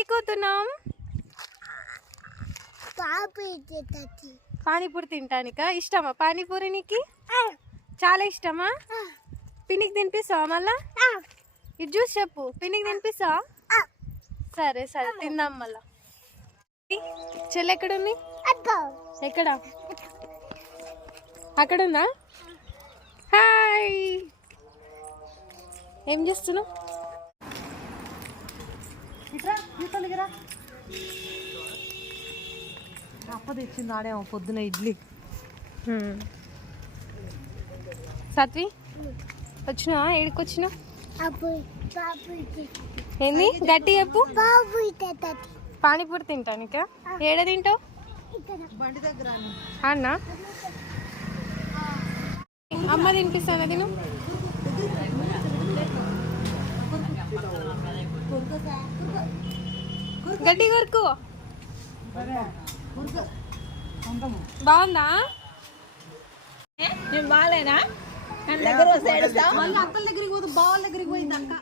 ఏడిపోతున్నాం? పానీపూరి తింటానికా? ఇష్టమా పానీపూరి నీకు? చాలా ఇష్టమా? పిన్నికి తినిపిస్తావా మళ్ళా? ఇది చూసి చెప్పు, పిన్నికి తినిపిస్తావా? సరే సరే తిందాం మళ్ళా. చెల్లి ఎక్కడుంది? ఎక్కడ? అక్కడుందా? హాయ్, ఏం చేస్తున్నావు? అప్ప తెచ్చింది ఆడేమో పొద్దున ఇడ్లీ. సాత్వి వచ్చినా? ఏడికి వచ్చినా? ఏంది గట్టి చెప్పు. పానీపూరి తింటానికా? ఏడ తింటావు? బండి దగ్గర అన్నా అమ్మ తినిపిస్తాను. తిను. గట్టి కొరకు. బాగుందా? నేను బాగాలేనా? దగ్గర వస్తే మళ్ళీ అక్కల దగ్గరికి పోతే బావాల దగ్గరికి పోయింది అక్క.